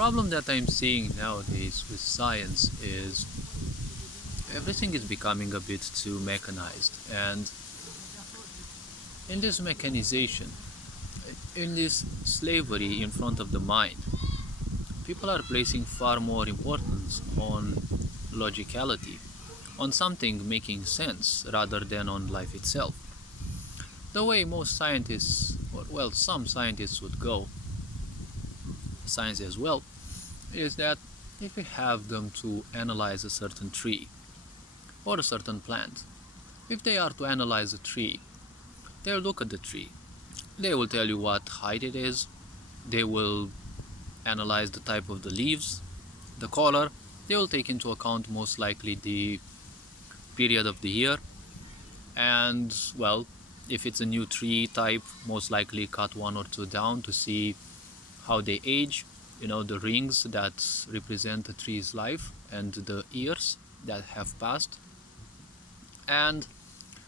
problem that I'm seeing nowadays with science is everything is becoming a bit too mechanized, and in this mechanization, in this slavery in front of the mind, people are placing far more importance on logicality, on something making sense rather than on life itself. The way most scientists, or well, some scientists would go, science as well, is that if we have them to analyze a certain tree or a certain plant, if they are to analyze a tree, they'll look at the tree. They will tell you what height it is. They will analyze the type of the leaves, the color. They will take into account most likely the period of the year. And well, if it's a new tree type, most likely cut one or two down to see how they age, the rings that represent the tree's life and the years that have passed. And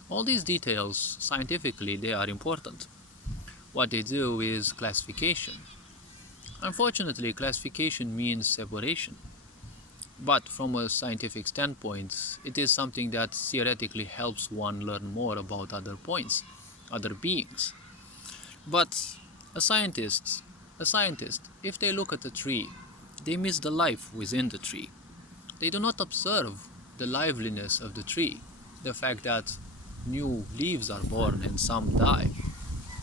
all these details, scientifically, they are important. What they do is classification. Unfortunately, classification means separation. But from a scientific standpoint, it is something that theoretically helps one learn more about other points, other beings. But a scientist, if they look at a tree, they miss the life within the tree. They do not observe the liveliness of the tree, the fact that new leaves are born and some die.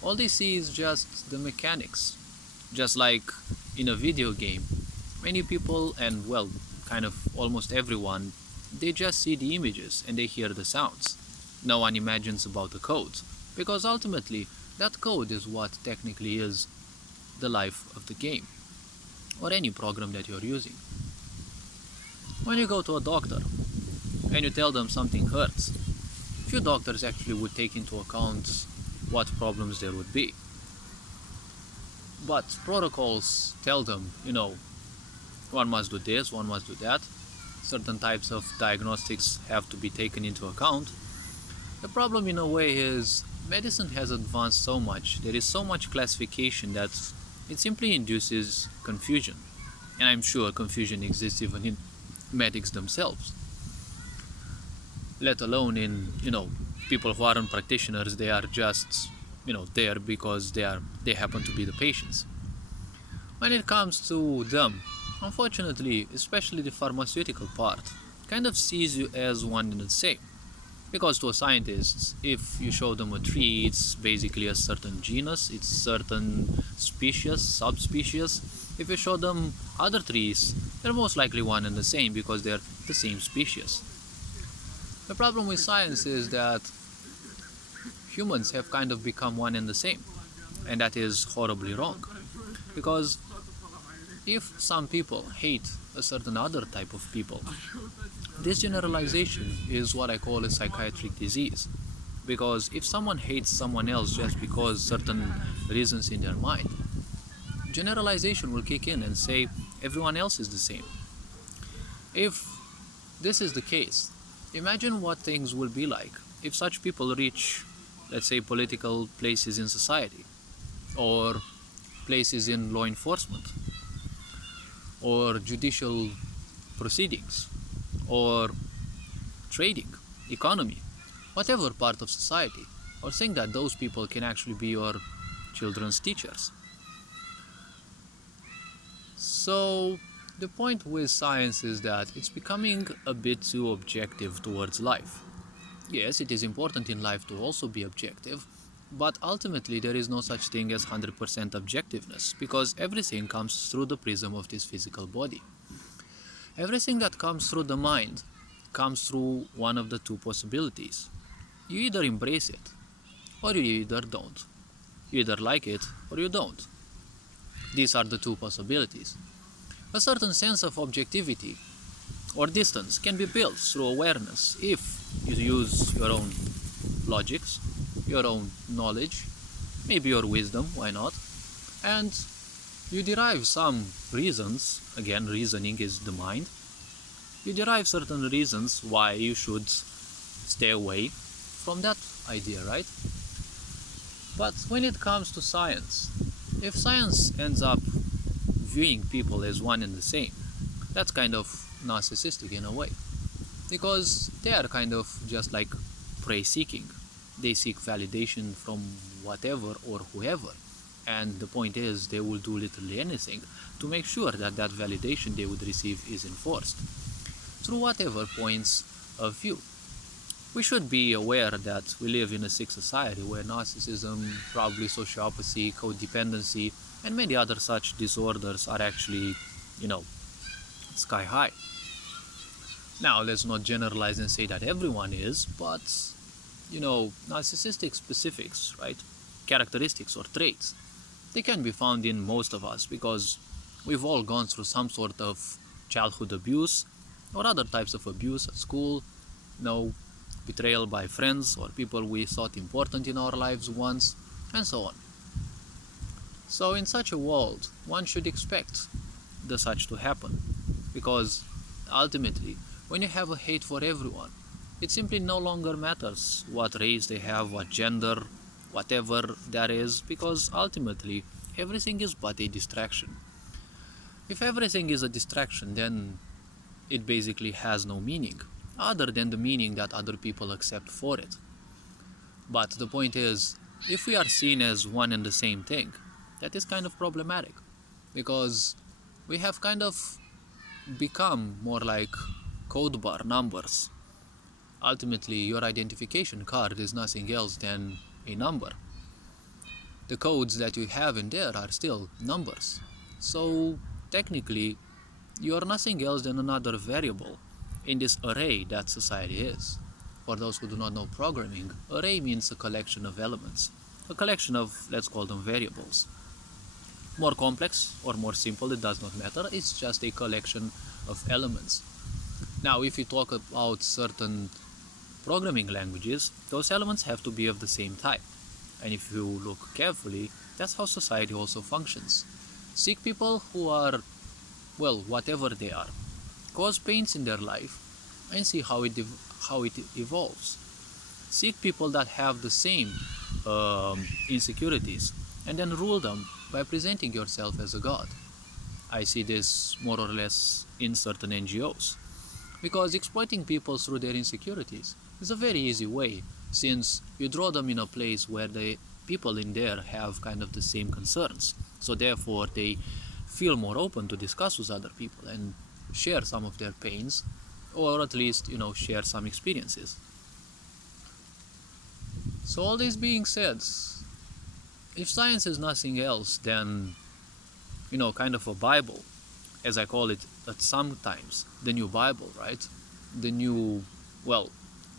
All they see is just the mechanics. Just like in a video game, many people, and well, kind of almost everyone, they just see the images and they hear the sounds. No one imagines about the code, because ultimately that code is what technically is the life of the game, or any program that you're using. When you go to a doctor and you tell them something hurts, few doctors actually would take into account what problems there would be. But protocols tell them, one must do this, one must do that. Certain types of diagnostics have to be taken into account. The problem in a way is medicine has advanced so much, there is so much classification that it simply induces confusion. And I'm sure confusion exists even in medics themselves. Let alone in, people who aren't practitioners, they are just, there because they happen to be the patients. When it comes to them, unfortunately, especially the pharmaceutical part, kind of sees you as one and the same. Because to a scientist, if you show them a tree, it's basically a certain genus, it's certain species, subspecies. If you show them other trees, they're most likely one and the same because they're the same species. The problem with science is that humans have kind of become one and the same, and that is horribly wrong. Because if some people hate a certain other type of people, this generalization is what I call a psychiatric disease. Because if someone hates someone else just because certain reasons in their mind, generalization will kick in and say everyone else is the same. If this is the case, imagine what things will be like if such people reach, let's say, political places in society, or places in law enforcement, or judicial proceedings, or trading, economy, whatever part of society, or think that those people can actually be your children's teachers. So the point with science is that it's becoming a bit too objective towards life. Yes, it is important in life to also be objective, but ultimately there is no such thing as 100% objectiveness, because everything comes through the prism of this physical body. Everything that comes through the mind comes through one of the two possibilities. You either embrace it, or you either don't. You either like it, or you don't. These are the two possibilities. A certain sense of objectivity or distance can be built through awareness if you use your own logics, your own knowledge, maybe your wisdom, why not? And you derive some reasons, again, reasoning is the mind, you derive certain reasons why you should stay away from that idea, right? But when it comes to science, if science ends up viewing people as one and the same. That's kind of narcissistic in a way, because they are kind of just like prey seeking. They seek validation from whatever or whoever, and the point is they will do literally anything to make sure that that validation they would receive is enforced through whatever points of view. We should be aware that we live in a sick society where narcissism, probably sociopathy, codependency, and many other such disorders are actually, sky high. Now, let's not generalize and say that everyone is, but, narcissistic specifics, right? Characteristics or traits, they can be found in most of us because we've all gone through some sort of childhood abuse or other types of abuse at school, betrayal by friends or people we thought important in our lives once, and so on. So in such a world, one should expect such to happen, because ultimately, when you have a hate for everyone, it simply no longer matters what race they have, what gender, whatever that is, because ultimately, everything is but a distraction. If everything is a distraction, then it basically has no meaning, other than the meaning that other people accept for it. But the point is, if we are seen as one and the same thing, that is kind of problematic, because we have kind of become more like code bar numbers. Ultimately, your identification card is nothing else than a number. The codes that you have in there are still numbers. So technically, you are nothing else than another variable in this array that society is. For those who do not know programming, array means a collection of elements, a collection of, let's call them, variables. More complex or more simple, it does not matter, it's just a collection of elements. Now, if you talk about certain programming languages, those elements have to be of the same type. And if you look carefully, that's how society also functions. Seek people who are, whatever they are, cause pains in their life, and see how it evolves. Seek people that have the same insecurities, and then rule them by presenting yourself as a god. I see this more or less in certain NGOs, because exploiting people through their insecurities is a very easy way, since you draw them in a place where the people in there have kind of the same concerns, so therefore they feel more open to discuss with other people and share some of their pains, or at least share some experiences. So all this being said, if science is nothing else than kind of a Bible, as I call it at sometimes, the new Bible, right? The new,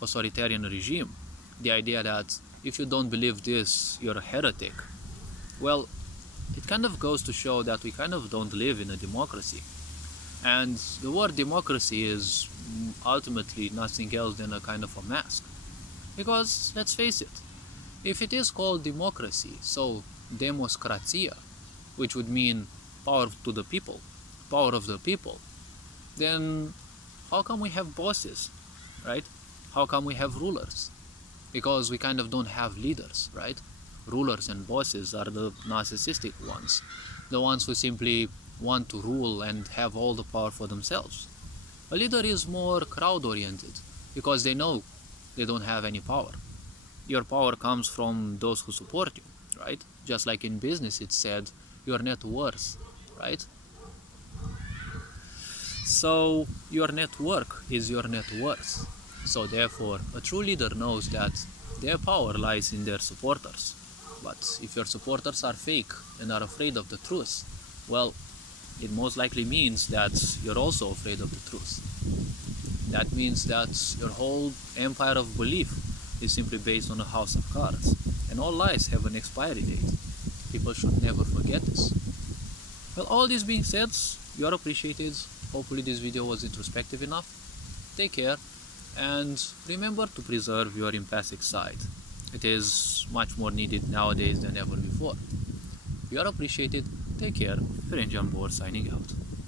authoritarian regime. The idea that if you don't believe this, you're a heretic. Well, it kind of goes to show that we kind of don't live in a democracy. And the word democracy is ultimately nothing else than a kind of a mask. Because, let's face it, if it is called democracy, so demoskratia, which would mean power to the people, power of the people, then how come we have bosses, right? How come we have rulers? Because we kind of don't have leaders, right? Rulers and bosses are the narcissistic ones, the ones who simply want to rule and have all the power for themselves. A leader is more crowd-oriented, because they know they don't have any power. Your power comes from those who support you, right? Just like in business it's said, your net worth, right? So your network is your net worth. So therefore, a true leader knows that their power lies in their supporters. But if your supporters are fake and are afraid of the truth, well, it most likely means that you're also afraid of the truth. That means that your whole empire of belief is simply based on a house of cards, and all lies have an expiry date. People should never forget this. Well, all this being said, you are appreciated. Hopefully this video was introspective enough. Take care, and remember to preserve your empathic side. It is much more needed nowadays than ever before. You are appreciated. Take care. Ferenc Jambor signing out.